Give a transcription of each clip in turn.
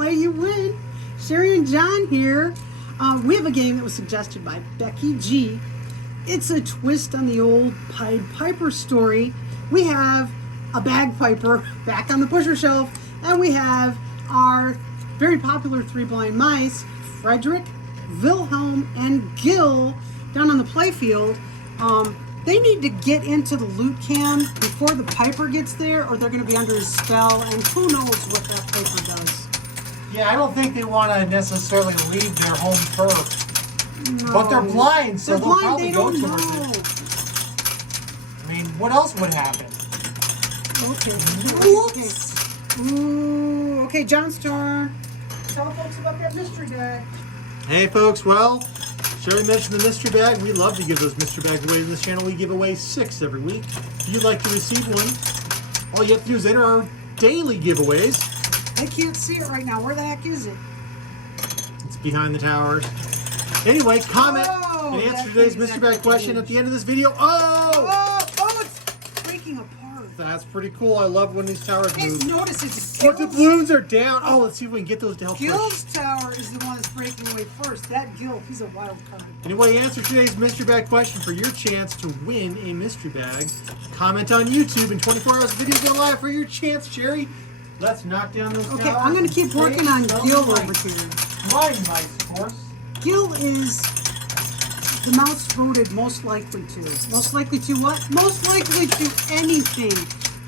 play, you win. Sherry and John here. We have a game that was suggested by Becky G. It's a twist on the old Pied Piper story. We have a bagpiper back on the pusher shelf, and we have our very popular three blind mice, Frederick, Wilhelm, and Gil, down on the playfield. They need to get into the loot can before the piper gets there, or they're going to be under his spell, and who knows what that piper does. Yeah, I don't think they want to necessarily leave their home turf. No. But they're blind, so they'll probably go towards know. it. I mean, what else would happen? Okay. Whoops. Ooh, okay, John's turn. Tell folks about that mystery bag. Hey folks, well, Sherry mentioned the mystery bag. We love to give those mystery bags away in this channel. We give away 6 every week. If you'd like to receive one, all you have to do is enter our daily giveaways. I can't see it right now. Where the heck is it? It's behind the towers. Anyway, comment and answer today's mystery bag question at the end of this video. Oh, it's breaking apart. That's pretty cool. I love when these towers move. Notice it's But the balloons are down. Oh, let's see if we can get those to help Gil's tower is the one that's breaking away first. That Gil, he's a wild card. Anyway, answer today's mystery bag question for your chance to win a mystery bag. Comment on YouTube, and 24 hours video go live for your chance, Sherry. Let's knock down those towers. Okay, I'm going to keep working on Gil over here. Blind mice, of course. Gil is the mouse voted most likely to. Most likely to what? Most likely to anything.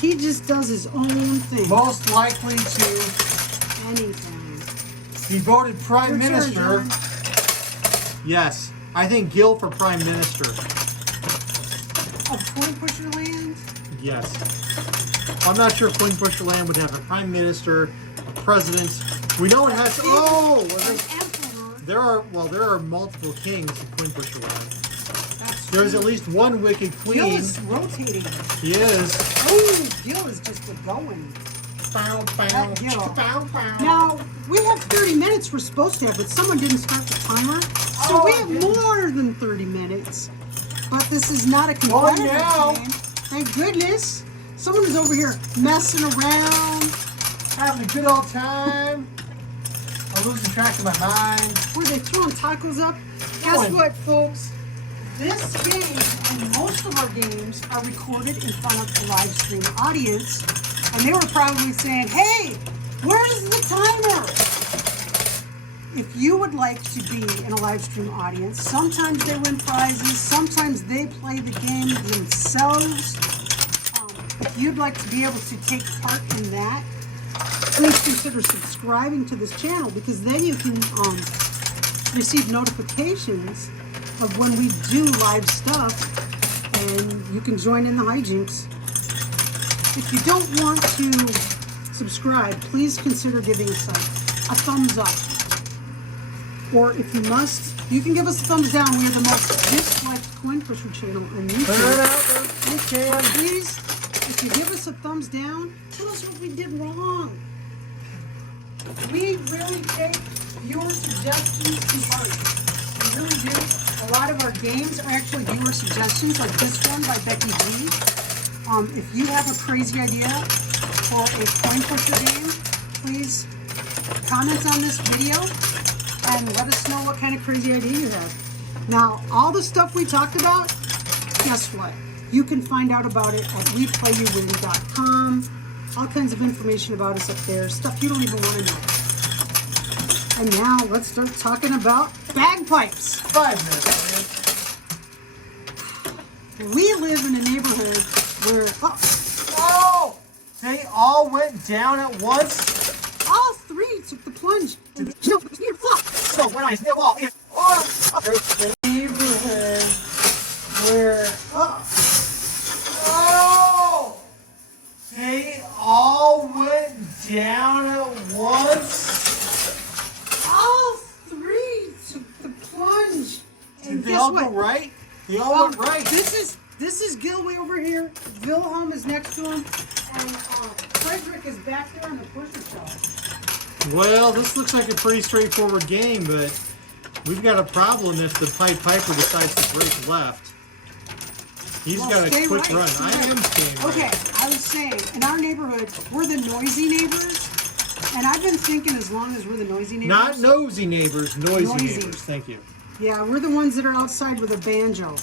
He just does his own thing. Most likely to anything. be voted Prime Minister. Yes, I think Gil for Prime Minister. Of Coin Pusher Land? Yes. I'm not sure if Coin Pusher Land would have a Prime Minister, a President. We know it has. Oh! There are multiple kings in Coin Pusher Land. There's at least one wicked queen. Gil is rotating. He is. Oh, Gil is just going. Bow, bow, Gil. bow, bow. Now, we have 30 minutes we're supposed to have, but someone didn't start the timer. So we have more than 30 minutes. But this is not a competitive game. Thank goodness. Someone is over here messing around. Having a good old time. I'm losing track of my mind. Were they throwing tacos up? Guess what, folks? This game and most of our games are recorded in front of a live stream audience. And they were probably saying, hey, where's the timer? If you would like to be in a live stream audience, sometimes they win prizes, sometimes they play the game themselves. If you'd like to be able to take part in that, please consider subscribing to this channel, because then you can receive notifications of when we do live stuff, and you can join in the hijinks. If you don't want to subscribe, please consider giving us a thumbs up. Or if you must, you can give us a thumbs down. We are the most disliked coin pusher channel on YouTube. Please, if you give us a thumbs down, tell us what we did wrong. We really take viewer suggestions to heart. We really do. A lot of our games are actually viewer suggestions, like this one by Becky G. If you have a crazy idea for a coin pusher game, please comment on this video and let us know what kind of crazy idea you have. Now, all the stuff we talked about, guess what? You can find out about it at WePlayYouWin.com. All kinds of information about us up there, stuff you don't even want to know. And now let's start talking about bagpipes. 5 minutes. We live in a neighborhood where Oh! They all went down at once? all 3 took the plunge. So when I hit wall, it neighborhood where they all went down at once. All 3 took the plunge. And Did they guess all what? go right? They all went right. This is Gil way over here. Wilhelm is next to him, and Frederick is back there on the pusher shelf. Well, this looks like a pretty straightforward game, but we've got a problem if the Pied Piper decides to break left. He's got a quick run. I am staying right. Okay, I was saying, in our neighborhood, we're the noisy neighbors. And I've been thinking, as long as we're the noisy neighbors. Not nosy neighbors, noisy Noisy. neighbors. Thank you. Yeah, we're the ones that are outside with a banjo.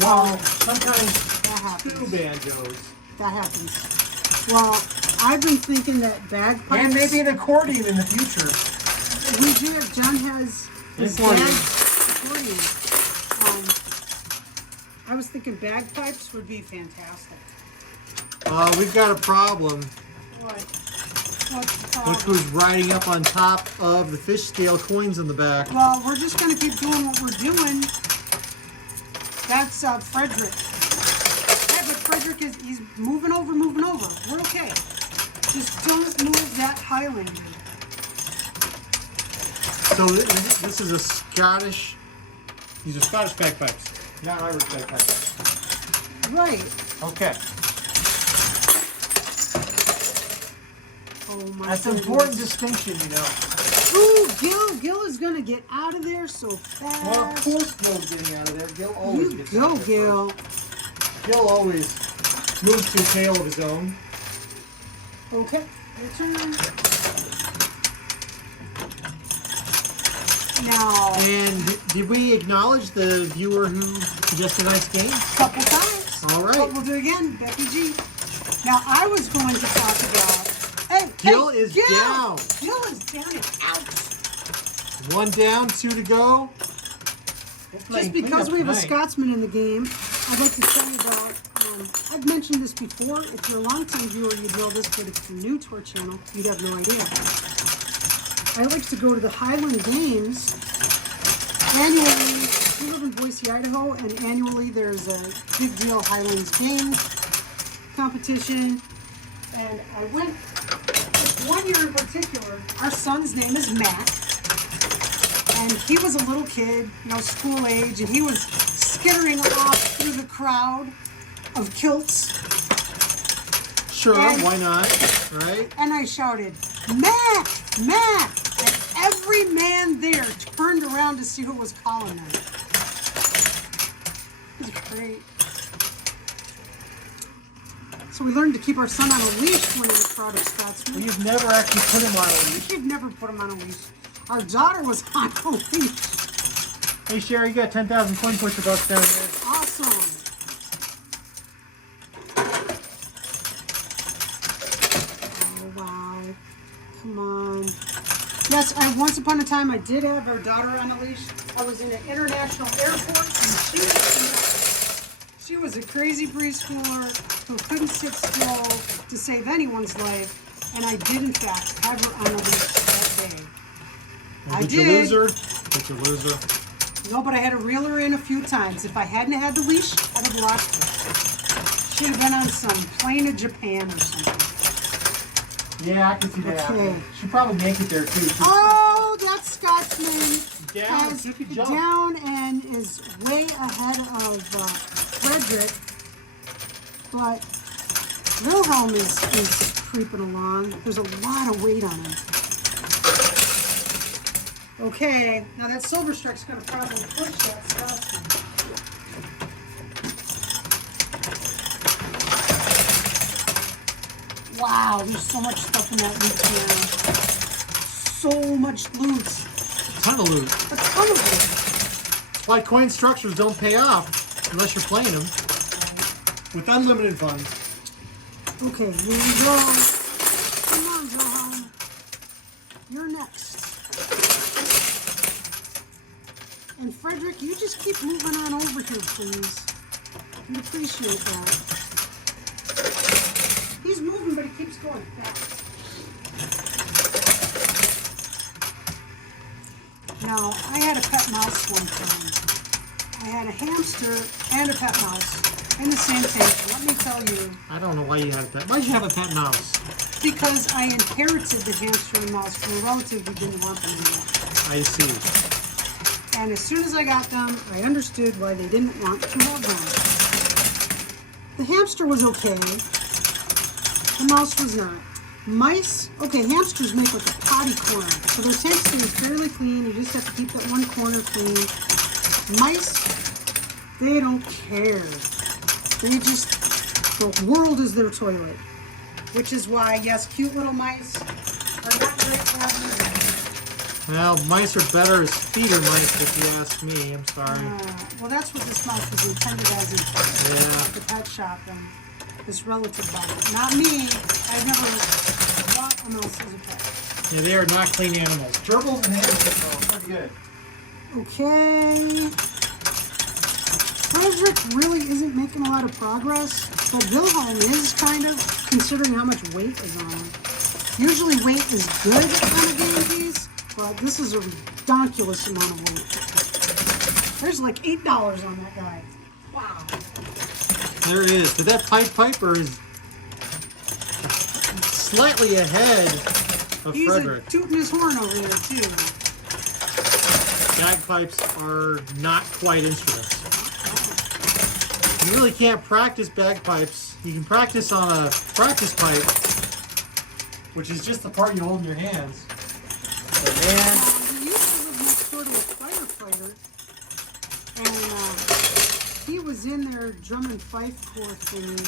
Well, sometimes That happens. 2 banjos. That happens. Well, I've been thinking that bagpipes. And maybe an accordion in the future. We do have, John has his Accordion. dad's accordion. I was thinking bagpipes would be fantastic. We've got a problem. What? What's the Look problem? who's riding up on top of the fish scale, coins in the back. Well, we're just going to keep doing what we're doing. That's Frederick. Yeah, but Frederick he's moving over. We're okay. Just don't move that Highlander. So this is a Scottish. These are Scottish bagpipes, not Irish bagpipes. Right. Okay. Oh my That's an goodness. important distinction, you know. Ooh, Gil is going to get out of there so fast. Well, of course Gil's getting out of there. Gil always You gets go, out of there Gil. first. Gil always moves to a tail of his own. Okay, your turn. Now, And did we acknowledge the viewer who suggested a nice game? couple times. All right. But we'll do it again, Becky G. Now, I was going to talk about. Hey, Gil hey, is Gil! down. Gil is down and out. 1 down, 2 to go. We're playing Just because we have a cleanup Scotsman in the game, I'd like to tell you about. I've mentioned this before. If you're a longtime viewer, you'd know this, but if you're new to our channel, you'd have no idea. I like to go to the Highland Games annually. We live in Boise, Idaho, and annually there's a big deal Highlands Games competition. And I went this one year in particular. Our son's name is Matt, and he was a little kid, school age, and he was skittering off through the crowd of kilts. Sure, And- why not? Right? And I shouted, Matt! Matt! And every man there turned around to see who was calling them. It was great. So we learned to keep our son on a leash when in a crowd of Scotsmen. We've never actually put him on a leash. We've never put him on a leash. Our daughter was on a leash. Hey, Sherry, you got 10,000 coin pusher bucks down there. Awesome. Oh, wow. Come on. Yes, once upon a time I did have our daughter on a leash. I was in an international airport, and she was a crazy preschooler who couldn't sit still to save anyone's life, and I did in fact have her on a leash that day. I Did you did. lose her? Did you lose her? No, but I had to reel her in a few times. If I hadn't had the leash, I'd have lost her. She'd have been on some plane to Japan or something. Yeah, I can see that Okay. happening. She'd probably make it there, too. Oh, that Scotsman Down, has took a jump. down and is way ahead of Frederick. But Wilhelm is creeping along. There's a lot of weight on him. Okay, now that silver strike's going to probably push that Scotsman. Wow, there's so much stuff in that loot can. So much loot. Ton of loot. A ton of loot. That's why coin structures don't pay off unless you're playing them with unlimited funds. Okay, here we go. Come on, Wilhelm. You're next. And Frederick, you just keep moving on over here, please. I'd appreciate that. He's moving, but he keeps going fast. Now, I had a pet mouse one time. I had a hamster and a pet mouse in the same tank. Let me tell you, I don't know why you had a pet. Why'd you have a pet mouse? because I inherited the hamster and mouse from a relative who didn't want them anymore. I see. And as soon as I got them, I understood why they didn't want to have them. The hamster was okay. The mouse was not. Mice, okay, hamsters make like a potty corner. So their tank stays fairly clean. You just have to keep that one corner clean. Mice, they don't care. They just, the world is their toilet. Which is why, yes, cute little mice, great cabinet. Well, mice are better as feeder mice, if you ask me. I'm sorry. Well, that's what this mouse was intended as in the pet shop and this relative bought it. Not me. I've never bought a mouse as a pet. Yeah, they are not clean animals. Gerbils and hamsters are pretty good. Okay. Frederick really isn't making a lot of progress, but Wilhelm is kind of, considering how much weight is on him. Usually weight is good on a game piece, but this is a ridiculous amount of weight. There's like $8 on that guy. Wow. There it is. But that Pied Piper is slightly ahead of He's Frederick. tooting his horn over there, too. Bagpipes are not quite instruments. You really can't practice bagpipes. You can practice on a practice pipe, which is just the part you hold in your hands. But man, He used to live next door to a firefighter, and he was in their drum and fife corps thingy,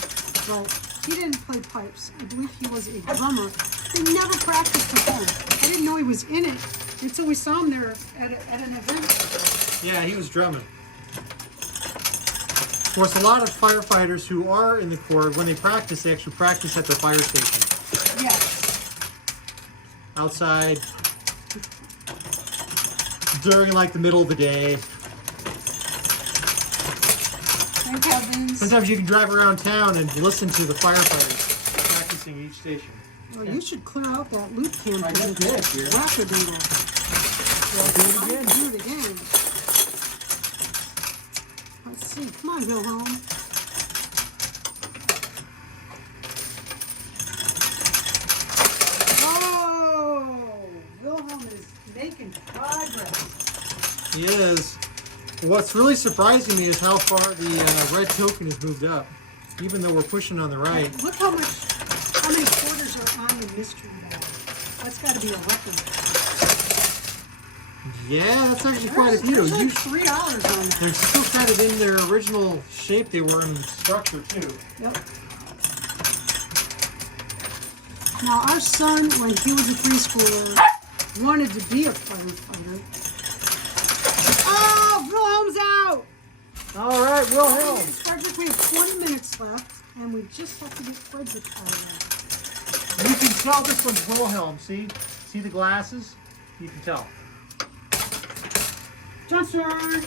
but he didn't play pipes. I believe he was a drummer. They never practiced with him. I didn't know he was in it until we saw him there at an event. yeah, he was drumming. Of course, a lot of firefighters who are in the Corps, when they actually practice at their fire station. Yes. Outside, during like the middle of the day. Thank heavens. Sometimes you can drive around town and listen to the firefighters practicing each station. Well, you should clear out that loot can I because just did, it's dear. wackadoodle. I'll do it again. Do it again. Let's see. Come on, Wilhelm. Oh! Wilhelm is making progress. He is. What's really surprising me is how far the red token has moved up, even though we're pushing on the right. Look how many quarters are on the mystery bag. That's got to be a record. Yeah, that's actually quite a few. There's like $3 on that. They're still kind of in their original shape they were in structure too. Yep. Now, our son, when he was a preschooler, wanted to be a firefighter. Oh, Wilhelm's out! All right, Wilhelm. Frederick, we have 20 minutes left, and we just have to get Frederick out of there. You can tell this one's Wilhelm. See the glasses? You can tell. Johnson!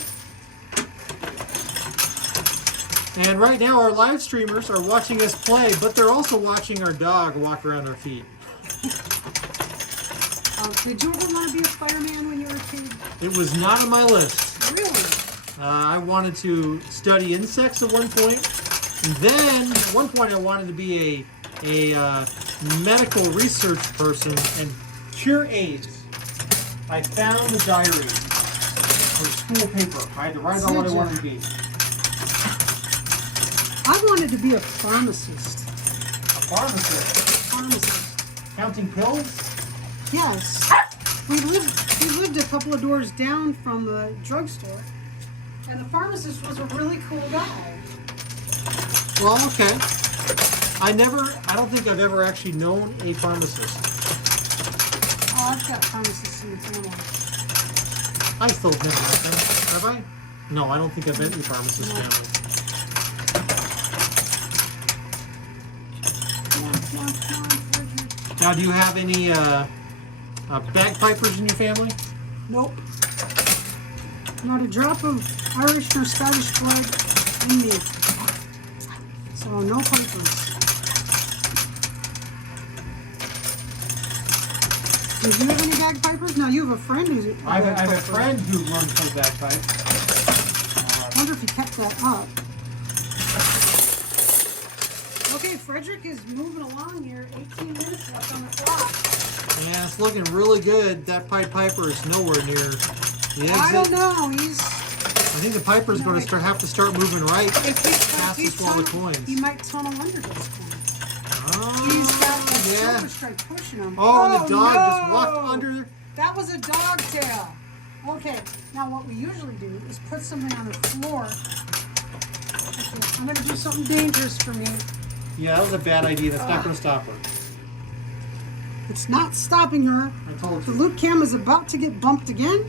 And right now, our live streamers are watching us play, but they're also watching our dog walk around our feet. Did you ever want to be a fireman when you were a kid? It was not on my list. Really? I wanted to study insects at one point, and then at one point I wanted to be a medical research person and cure AIDS. I found a diary for school paper. I had to write out what I wanted to be. I wanted to be a pharmacist. A pharmacist. Pharmacist. Counting pills? Yes. We lived a couple of doors down from the drugstore, and the pharmacist was a really cool guy. Well, okay. I don't think I've ever actually known a pharmacist. Oh, I've got pharmacists in the family. I still have never met them. Have I? No, I don't think I've met any pharmacist family. Come on, Frederick. Now, do you have any bagpipers in your family? Nope. Not a drop of Irish or Scottish blood in me. So, no pipers. Did you have any bagpipers? No, you have a friend who's a I have a bagpiper. friend who learned to play bagpipe. I wonder if he kept that up. Okay, Frederick is moving along here. 18 minutes left on the clock. Yeah, it's looking really good. That Pied Piper is nowhere near the exit. I don't know. He's. I think the Piper is going to have to start moving right. If Past he's this wall of tunnel, coins. he might tunnel under those coins. Oh, He's got the yeah. silver stripe pushing him. Oh, and the dog no! just walked under. That was a dog tail. Okay, now what we usually do is put something on the floor. Okay, I'm going to do something dangerous for me. Yeah, that was a bad idea. That's not going to stop her. It's not stopping her. I told The you. loot cam is about to get bumped again.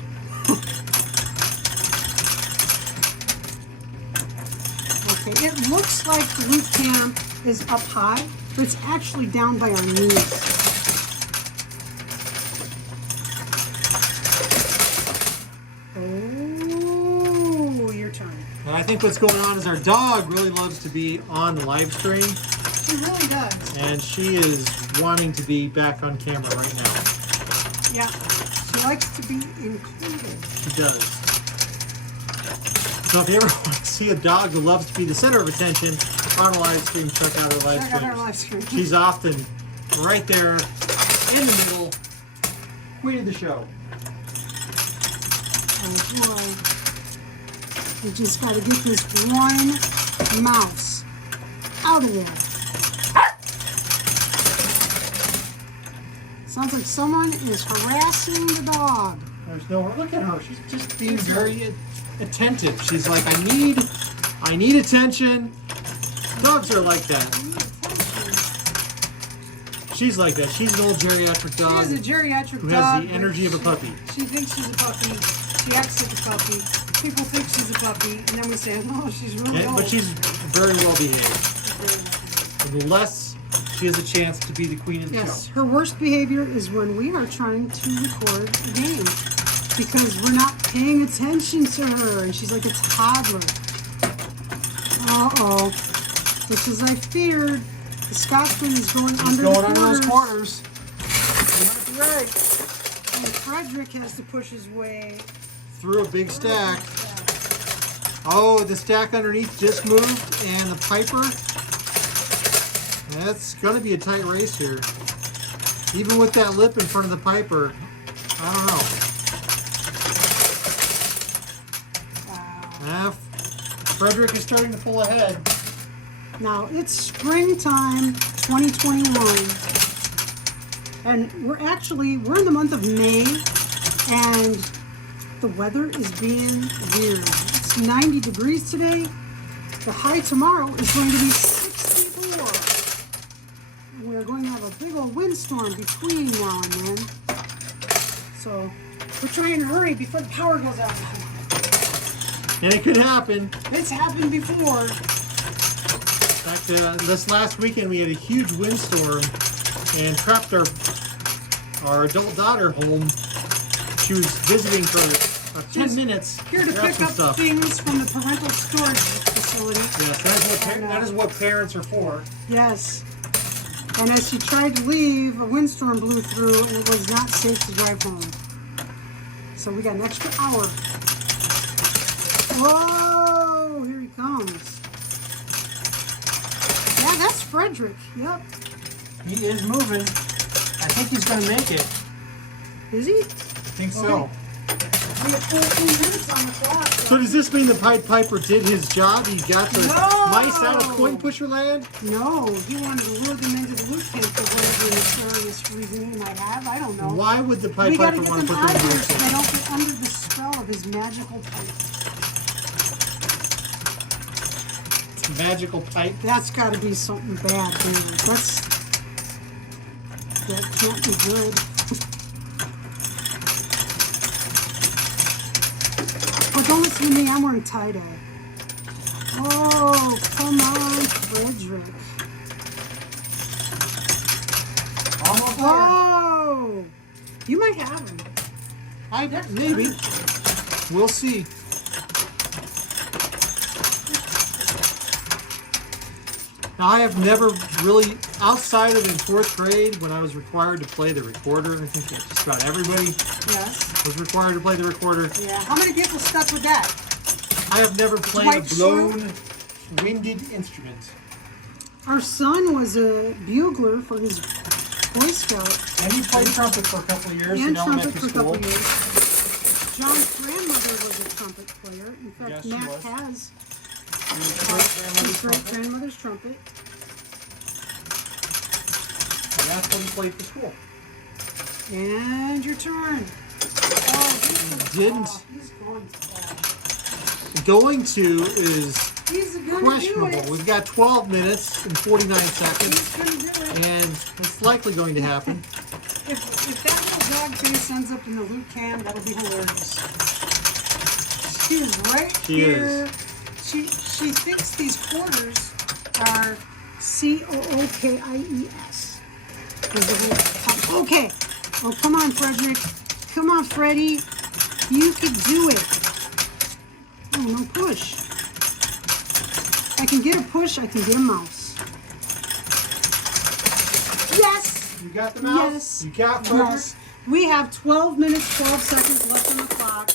Okay, it looks like the loot cam is up high, but it's actually down by our knees. Oh, your turn. And I think what's going on is our dog really loves to be on the live stream, She really does. and she is wanting to be back on camera right now. Yeah, she likes to be included. She does. So if you ever want to see a dog who loves to be the center of attention on a live stream, check out her live Check out stream. our live stream. She's often right there in the middle, queen of the show. Oh boy. We just gotta get this one mouse out of there. Sounds like someone is harassing the dog. There's no, look at her. She's just being very attentive. She's like, I need attention. Dogs are like that. She's like that. She's an old geriatric She dog is a geriatric who dog. has the but energy of a puppy. She thinks she's a puppy. She acts like a puppy. People think she's a puppy, and then we say, "No, she's really old." But she's very well behaved. And the less she has a chance to be the queen of the Yes, show. her worst behavior is when we are trying to record a game because we're not paying attention to her, and she's like a toddler. Uh-oh. Just as I feared, the Scotsman is going She's under going the under those quarters. quarters. Right. And Frederick has to push his way Through a big stack. Oh, the stack underneath just moved, and the Piper. That's going to be a tight race here. Even with that lip in front of the Piper, I don't know. Wow. Frederick is starting to pull ahead. Now, it's springtime 2021. And we're in the month of May, and the weather is being weird. It's 90 degrees today. The high tomorrow is going to be 64. And we're going to have a big old windstorm between now and then. So we're trying to hurry before the power goes out. And it could happen. It's happened before. In fact, this last weekend we had a huge windstorm and trapped our adult daughter home. She was visiting for 10 minutes. Here to grab pick some up stuff. things from the parental storage facility. Yes, that is what parents are for. Yes. And as she tried to leave, a windstorm blew through and it was not safe to drive home. So we got an extra hour. Whoa, here he comes. Yeah, that's Frederick. Yep. He is moving. I think he's going to make it. Is he? I think so. Okay. We have 14 minutes on the clock. So does this mean the Pied Piper did his job? He got the mice out of coin pusher land? No, he wanted to lure them into the loot cave for whatever nefarious reason he might have. I don't know. Why would the Pied We gotta Piper get want them to put out them of in here so the they don't get under the spell of his magical pipe. magical pipe? That's got to be something bad, man. That can't be good. Oh, don't listen to me. I'm wearing tie-dye. Oh, come on, Frederick. Almost there. Oh, you might have him. Maybe. We'll see. Now, I have never really, outside of in 4th grade, when I was required to play the recorder, I think just about everybody Yes. was required to play the recorder. Yeah. How many people stuck with that? I have never played Dwight a blown, winded instrument. Our son was a bugler for his Boy Scout. And he played trumpet for a couple of years And in trumpet elementary for a school. couple years. John's grandmother was a trumpet player. In fact, Yes, she Matt was. has His his great-grandmother's great trumpet. grandmother's trumpet. And that's what he played for school. And your turn. Oh, Didn't. He's going to die. Going to is He's going to do questionable. it. We've got 12 minutes and 49 seconds, He's going to do it. and it's likely going to happen. If that little dog face ends up in the loot can, that'll be hilarious. She is right here. She thinks these quarters are COOKIES. Okay. Oh, come on, Frederick. Come on, Freddy. You can do it. Oh, no push. I can get a push, I can get a mouse. Yes! You got the mouse? Yes. You got Frederick? Yes. We have 12 minutes, 12 seconds left on the clock.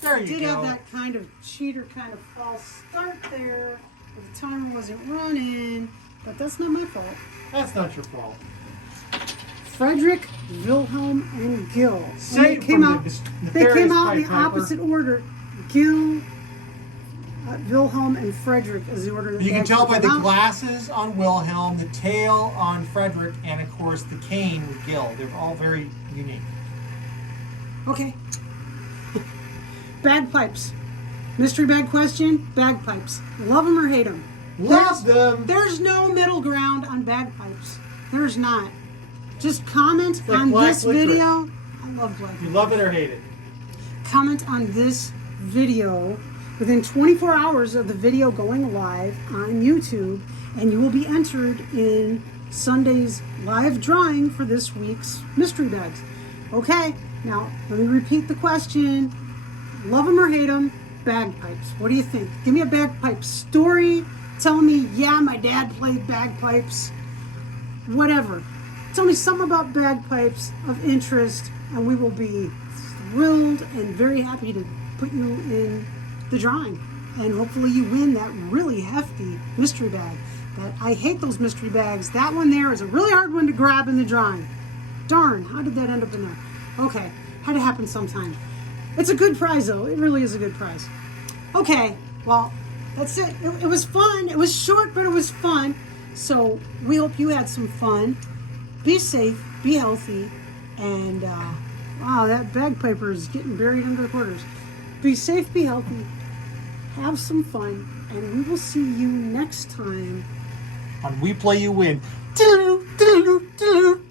There you Did go. have that kind of cheater kind of false start there. The timer wasn't running, but that's not my fault. That's not your fault. Frederick, Wilhelm, and Gil. And Saved they came from out. the They came nefarious out in the Pied Piper. opposite order. Gil, Wilhelm, and Frederick is the order that You they can tell by actually the came out. glasses on Wilhelm, the tail on Frederick, and of course the cane with Gil. They're all very unique. Okay. Bagpipes. Mystery bag question. Bagpipes. Love them or hate them. Love them. There's no middle ground on bagpipes. There's not. Just comment like on black this licorice. video. I love black. You love it or hate it. Comment on this video within 24 hours of the video going live on YouTube, and you will be entered in Sunday's live drawing for this week's mystery bags. Okay, now let me repeat the question. Love them or hate them? Bagpipes. What do you think? Give me a bagpipe story. Tell me, yeah, my dad played bagpipes. Whatever. Tell me something about bagpipes of interest, and we will be thrilled and very happy to put you in the drawing. And hopefully you win that really hefty mystery bag. I hate those mystery bags. That one there is a really hard one to grab in the drawing. Darn, how did that end up in there? Okay, had to happen sometime. It's a good prize though. It really is a good prize. Okay, well, that's it. It was fun. It was short, but it was fun. So we hope you had some fun. Be safe, be healthy, and wow, that bagpiper is getting buried under the quarters. Be safe, be healthy, have some fun, and we will see you next time On We Play You Win. Doo-doo, doo-doo, doo-doo.